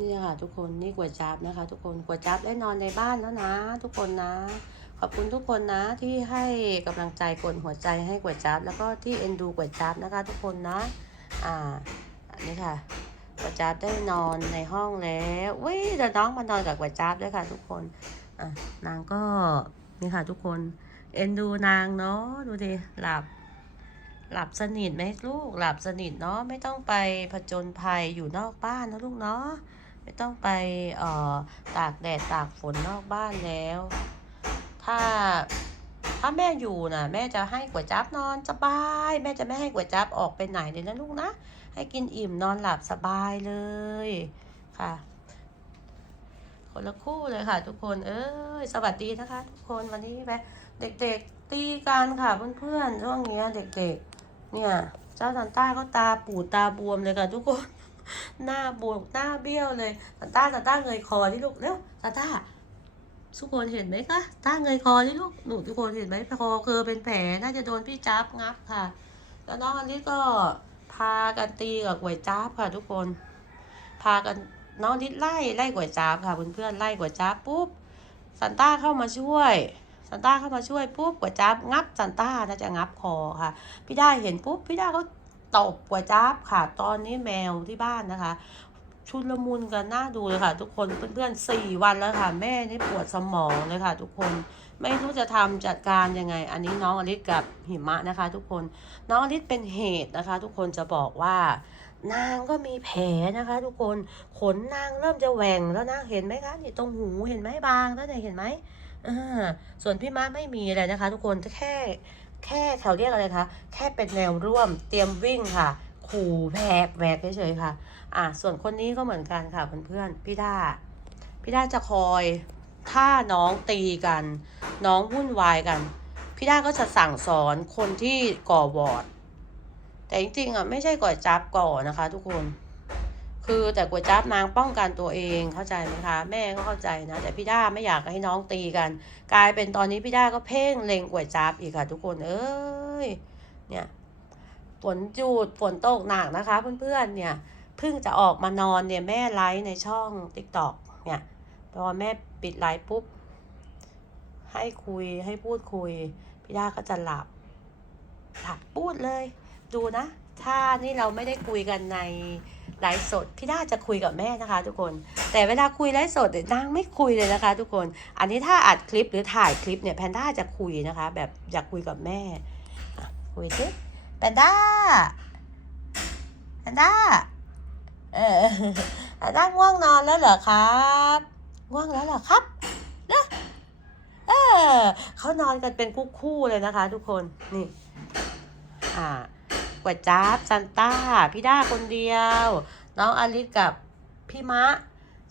นี่ค่ะทุกคนนี่ก๋วยจับนะคะ ทุกคนก๋วยจับได้นอนในบ้านแล้วนะ ทุกคนนะ ขอบคุณทุกคนนะที่ให้กำลังใจกดหัวใจให้ก๋วยจับแล้วก็ที่เอ็นดูก๋วยจับนะคะ ทุกคนนะอ่าอันนี้ค่ะก๋วยจับได้นอนในห้องแล้ววิเดี๋ยวน้องมานอนกับก๋วยจับด้วยค่ะ ทุกคนอะนางก็นี่ค่ะ ทุกคนเอ็นดูนางเนาะดูดิหลับหลับสนิทไหมลูกหลับสนิทเนาะไม่ต้องไปผจญภัยอยู่นอกบ้านนะลูกเนาะ ไม่ต้องไปเอ่อตากแดดตากฝนนอกบ้านแล้ว ถ้าถ้าแม่อยู่นะแม่จะให้ก๋วยจั๊บนอนสบาย แม่จะไม่ให้ก๋วยจั๊บออกไปไหนเลยนะลูกนะ ให้กินอิ่มนอนหลับสบายเลยค่ะ คนละคู่เลยค่ะ ทุกคน เอ้ยสวัสดีนะคะ ทุกคนวันนี้ไปเด็กๆตีกันค่ะเพื่อนๆช่วงเนี้ยเด็กๆ เนี่ย เจ้าซันต้าก็ตาปูดตาบวมเลยค่ะทุกคน หน้าบวมหน้าเบี้ยวเลยซันต้าซันต้าเงยคอที่ลูกเร็วซันต้าทุกคนเห็นไหมคะต้าเงยคอที่ลูกหนูทุกคนเห็นไหมคอเคอเป็นแผลน่าจะโดนพี่จับงับค่ะ แล้วน้องอันนี้ก็พากันตีกับก๋วยจั๊บค่ะ ทุกคน พากันน้องนิดไล่ไล่ก๋วยจับค่ะเพื่อนๆไล่ก๋วยจับปุ๊บซันต้าเข้ามาช่วยซันต้าเข้ามาช่วยปุ๊บก๋วยจับงับซันต้าน่าจะงับคอค่ะ พี่ได้เห็นปุ๊บพี่ได้ก็ ตบก๋วยจั๊บค่ะ ตอนนี้แมวที่บ้านนะคะ ชุนละมุนกันน่าดูเลยค่ะ ทุกคนเพื่อนๆสี่วันแล้วค่ะ แม่นี่ปวดสมองเลยค่ะ ทุกคนไม่รู้จะทำจัดการยังไง อันนี้น้องอลิสกับหิมะนะคะ ทุกคนน้องอลิสเป็นเหตุนะคะ ทุกคนจะบอกว่านางก็มีแผลนะคะ ทุกคนขนนางเริ่มจะแหว่งแล้วนะเห็นไหมคะนี่ตรงหูเห็นไหมบางแล้วเนี่ยเห็นไหมอ่าส่วนพี่ม้าไม่มีอะไรนะคะ ทุกคนแค่ แค่เขาเรียกอะไรคะ แค่เป็นแนวร่วมเตรียมวิ่งค่ะ ขู่แผลแหวกเฉยๆค่ะ อะส่วนคนนี้ก็เหมือนกันค่ะเพื่อนๆพี่ด้าพี่ด้าจะคอยถ้าน้องตีกัน น้องวุ่นวายกัน พี่ด้าก็จะสั่งสอนคนที่ก่อวอร์ดแต่จริงๆอะไม่ใช่ก่อจับก่อนะคะ ทุกคน คือแต่ก๋วยจับนางป้องกันตัวเองเข้าใจไหมคะ แม่ก็เข้าใจนะ แต่พี่ด้าไม่อยากให้น้องตีกัน กลายเป็นตอนนี้พี่ด้าก็เพ่งเล็งก๋วยจับอีกค่ะ ทุกคนเอ้ยเนี่ยฝนจูดฝนตกหนักนะคะ เพื่อนๆเนี่ยเพิ่งจะออกมานอนเนี่ยแม่ไลฟ์ในช่องติ๊กต็อกเนี่ยพอแม่ปิดไลฟ์ปุ๊บให้คุยให้พูดคุย พี่ด้าก็จะหลับหลับพูดเลย ดูนะ ถ้านี่เราไม่ได้คุยกันใน ไลฟ์สดพี่ด้าจะคุยกับแม่นะคะทุกคน แต่เวลาคุยไลฟ์สดนางไม่คุยเลยนะคะ ทุกคน อันนี้ถ้าอัดคลิปหรือถ่ายคลิปเนี่ยแพนด้าจะคุยนะคะ แบบอยากคุยกับแม่คุยสิแพนด้าแพนด้าเออแพนด้าง่วงนอนแล้วเหรอครับง่วงแล้วเหรอครับนะเออเขานอนกันเป็นคู่ๆเลยนะคะ ทุกคนนี่อ่า กวดจับซันต้า พี่ด้าคนเดียว น้องอลิสกับพี่มะ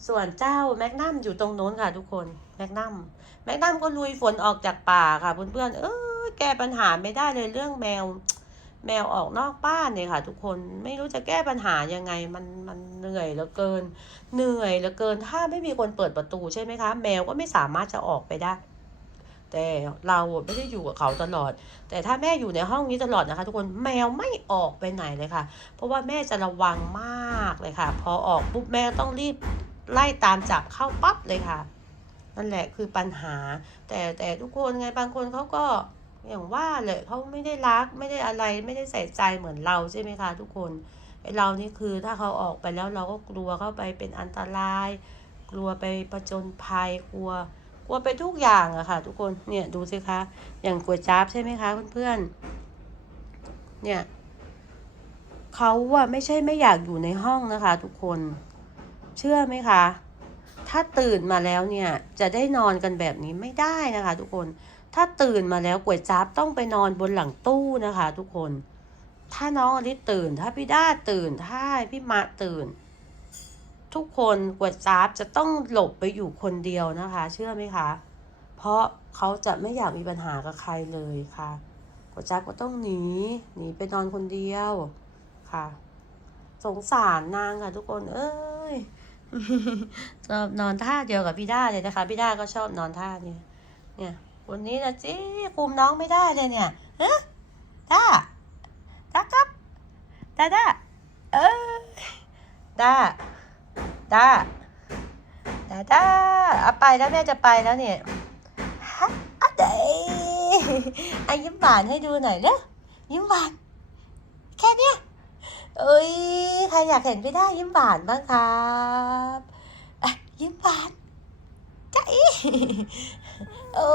ส่วนเจ้าแมกนัมอยู่ตรงโน้นค่ะทุกคนแมกนัมแมกนัมก็ลุยฝนออกจากป่าค่ะเพื่อนๆเออแก้ปัญหาไม่ได้เลยเรื่องแมว แมวออกนอกบ้านเนี่ยค่ะ ทุกคนไม่รู้จะแก้ปัญหายังไงมันมันเหนื่อยเหลือเกิน เหนื่อยเหลือเกินถ้าไม่มีคนเปิดประตูใช่ไหมคะ แมวก็ไม่สามารถจะออกไปได้ แต่เราไม่ได้อยู่กับเขาตลอด แต่ถ้าแม่อยู่ในห้องนี้ตลอดนะคะ ทุกคนแมวไม่ออกไปไหนเลยค่ะ เพราะว่าแม่จะระวังมากเลยค่ะ พอออกปุ๊บแม่ต้องรีบไล่ตามจับเข้าปั๊บเลยค่ะ นั่นแหละคือปัญหา แต่แต่ทุกคนไงบางคนเขาก็อย่างว่าเลยเขาไม่ได้รักไม่ได้อะไรไม่ได้ใส่ใจเหมือนเราใช่ไหมคะ ทุกคนไอเรานี่คือถ้าเขาออกไปแล้วเราก็กลัวเข้าไปเป็นอันตราย กลัวไปประจนภัยกลัว กลัวไปทุกอย่างอะค่ะ ทุกคนเนี่ยดูสิคะอย่างก๋วยจั๊บใช่ไหมคะเพื่อนๆเนี่ยเขาอะไม่ใช่ไม่อยากอยู่ในห้องนะคะ ทุกคนเชื่อไหมคะ ถ้าตื่นมาแล้วเนี่ยจะได้นอนกันแบบนี้ไม่ได้นะคะ ทุกคนถ้าตื่นมาแล้วก๋วยจั๊บต้องไปนอนบนหลังตู้นะคะ ทุกคน ถ้าน้องอลิสตื่น ถ้าพี่ด้าตื่น ถ้าพี่มะตื่น ทุกคนก๋วยจั๊บจะต้องหลบไปอยู่คนเดียวนะคะ เชื่อไหมคะ เพราะเขาจะไม่อยากมีปัญหากับใครเลยค่ะก๋วยจั๊บก็ต้องหนีหนีไปนอนคนเดียวค่ะ สงสารนางค่ะทุกคนเอ้ยชอบนอนท่าเดียวกับพี่ด้าเลยนะคะพี่ด้าก็ชอบนอนท่าเนี่ยเนี่ยวันนี้นะจีคุมน้องไม่ได้เลยเนี่ยฮะด้าด้าครับด้าด้าเออด้า ด้าดาด้าเอาไปแล้วแม่จะไปแล้วเนี่ยฮะอะเดอะยิ้มหวานให้ดูหน่อยเด้อยิ้มหวาน แค่เนี้ยเอ้ยใครอยากเห็นพี่ด้ายิ้มหวานบ้างครับอะยิ้มหวานใจโอ้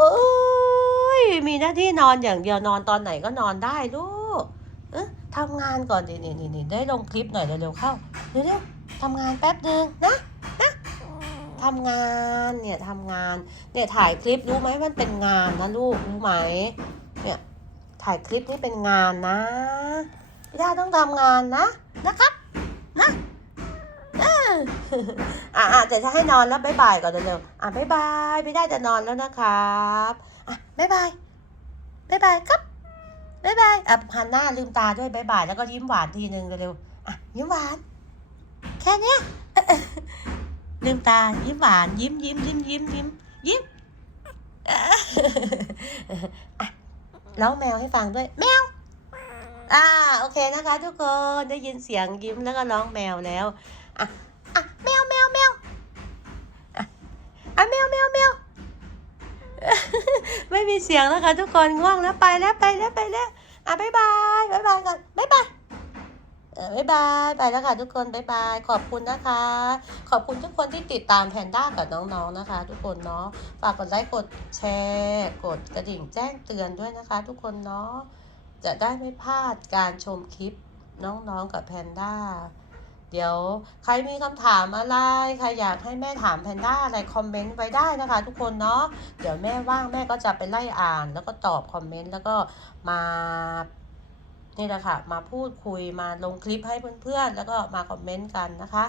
ยมีหน้าที่นอนอย่างเดียวนอนตอนไหนก็นอนได้ลูกเอ๊ะทำงานก่อนดินี่นี่นี่ได้ลงคลิปหน่อยเร็วๆเข้าเร็วๆ ทำงานแป๊บหนึ่งนะนะทำงานเนี่ยทำงานเนี่ยถ่ายคลิปรู้ไหมมันเป็นงานนะลูกรู้ไหมเนี่ยถ่ายคลิปนี่เป็นงานนะพี่ด้าต้องทำงานนะนะครับนะเอออะอะแต่จะให้นอนแล้วบ๊ายบายก่อนเร็วๆอะบ๊ายบายพี่ด้าจะนอนแล้วนะครับอะบ๊ายบายบ๊ายบายครับบ๊ายบายอะหันหน้าลืมตาด้วยบ๊ายบายแล้วก็ยิ้มหวานทีนึงเร็วๆอะยิ้มหวาน ค่เนี้ยลืมตายิ้มหวานยิ้มยิ้มยิ้มยิ้มยิ้มยิ้มร้องแมวให้ฟังด้วย แมวอ่าโอเคนะคะ ทุกคนได้ยินเสียงยิ้มแล้วก็ร้องแมวแล้วอะอะแมวแมวแมวอะอะแมวแมวแมวไม่มีเสียงแล้วค่ะทุกคนง่วงแล้วไปแล้วไปแล้วไปแล้วอะบ๊ายบายบ๊ายบายก่อนบ๊ายบาย บ๊ายบายไปแล้วค่ะทุกคนบ๊ายบายขอบคุณนะคะ ขอบคุณทุกคนที่ติดตามแพนด้ากับน้องๆนะคะ ทุกคนเนาะฝากกดไลค์กดแชร์ กดกระดิ่งแจ้งเตือนด้วยนะคะ ทุกคนเนาะจะได้ไม่พลาดการชมคลิปน้องๆกับแพนด้าเดี๋ยวใครมีคำถามอะไรใครอยากให้แม่ถามแพนด้าอะไรคอมเมนต์ไว้ได้นะคะ ทุกคนเนาะเดี๋ยวแม่ว่างแม่ก็จะไปไล่อ่าน แล้วก็ตอบคอมเมนต์แล้วก็มา นี่แหละค่ะ มาพูดคุยมาลงคลิปให้เพื่อนๆ แล้วก็มาคอมเมนต์กันนะคะ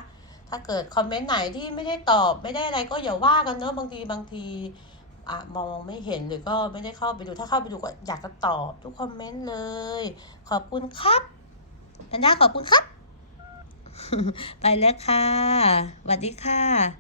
ถ้าเกิดคอมเมนต์ไหนที่ไม่ได้ตอบไม่ได้อะไรก็อย่าว่ากันเนอะบางทีบางทีอะมองไม่เห็นหรือก็ไม่ได้เข้าไปดูถ้าเข้าไปดูก็อยากจะตอบทุกคอมเมนต์เลย ขอบคุณครับอันดาขอบคุณครับ ไปแล้วค่ะสวัสดีค่ะ